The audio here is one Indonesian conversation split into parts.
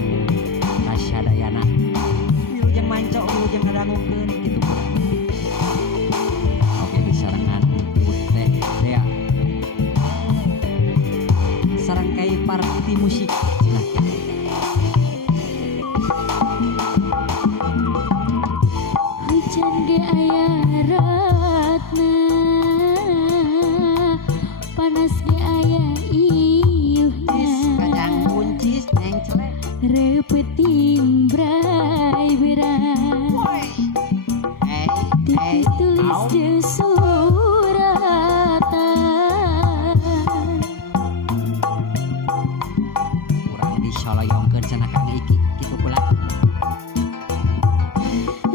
wilujeng kasadayana wilujeng manco wilujeng ngadangungkeun kitu. Oke disarangan teh dea sarangkai parti musik cenah kitu. Hujan ge aya ratna panas ge aya ieuhna Kadang kuncis neng celek repeting bray berat titis tulis jeung suratan kurang disoloyongkeun cenah Kang Iki kitu pula.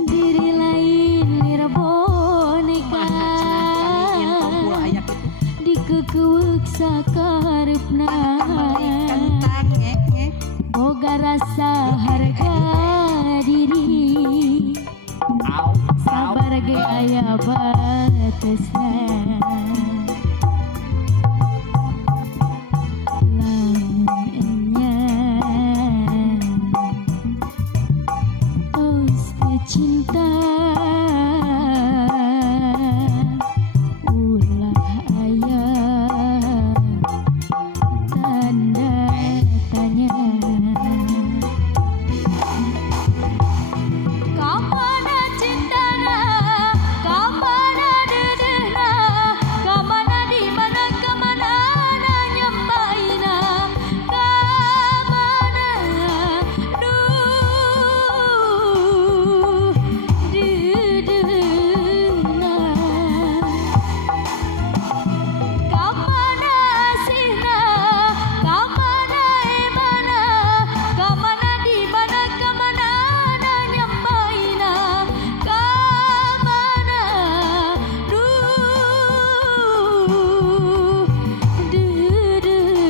diri lain lir boneka dikekeuweuk sakarepna boga rasa harga diri sabar ge aya batesna lamun enyang tos teu cinta ulah aya tanda tanya. Kamana cintana, kamana dedehna, kamana di mana kamana na nyambaina, kamana dedehna, kamana asihna, kamana emana, kamana di mana kamana na nyambaina, kamana dedehna.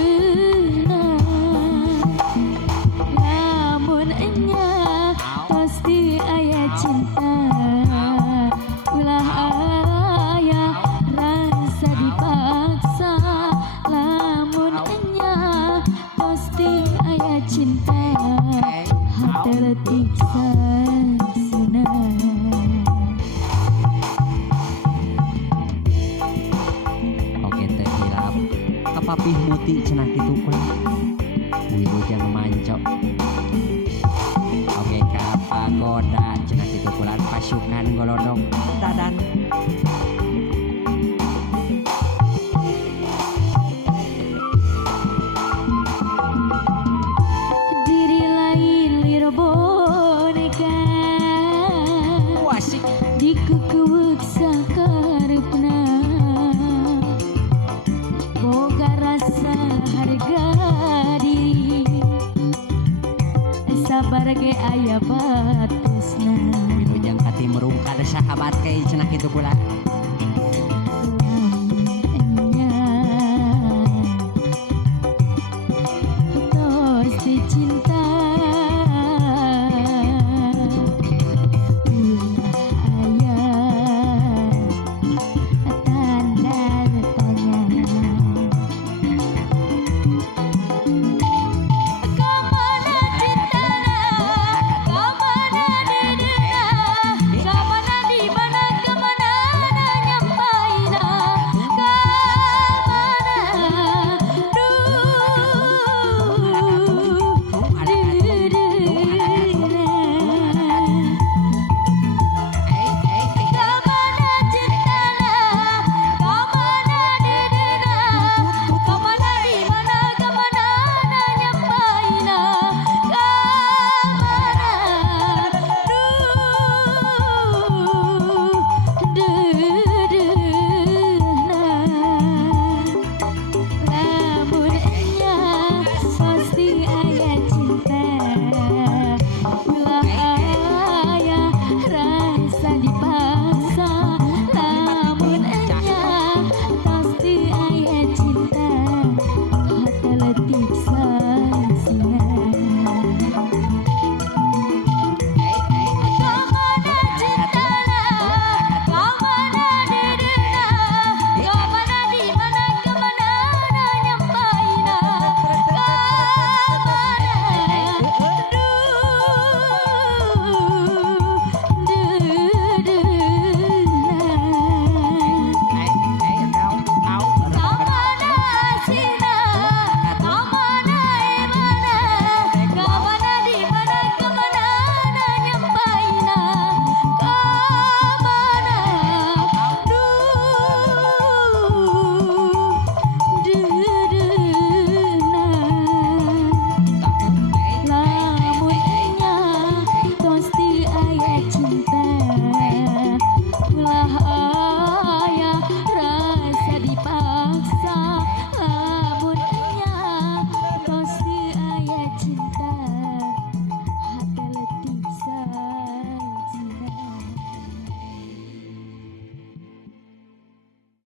Lamun enya pasti aya cinta ulah aya rasa dipaksa. Lamun enya pasti aya cinta hati letiksa sunah. Oke teh hilap kepapih muti cenah kitu pula wilujeng manco. Oke kapagoda cenah kitu pula pasukan golodok dadan. Diri lain lir boneka Wasik dikekeuweuk sakarepna boga rasa harga diri sabar ge aya batesna wilujeng katimrung kada sahabat kei cenah kitu pula.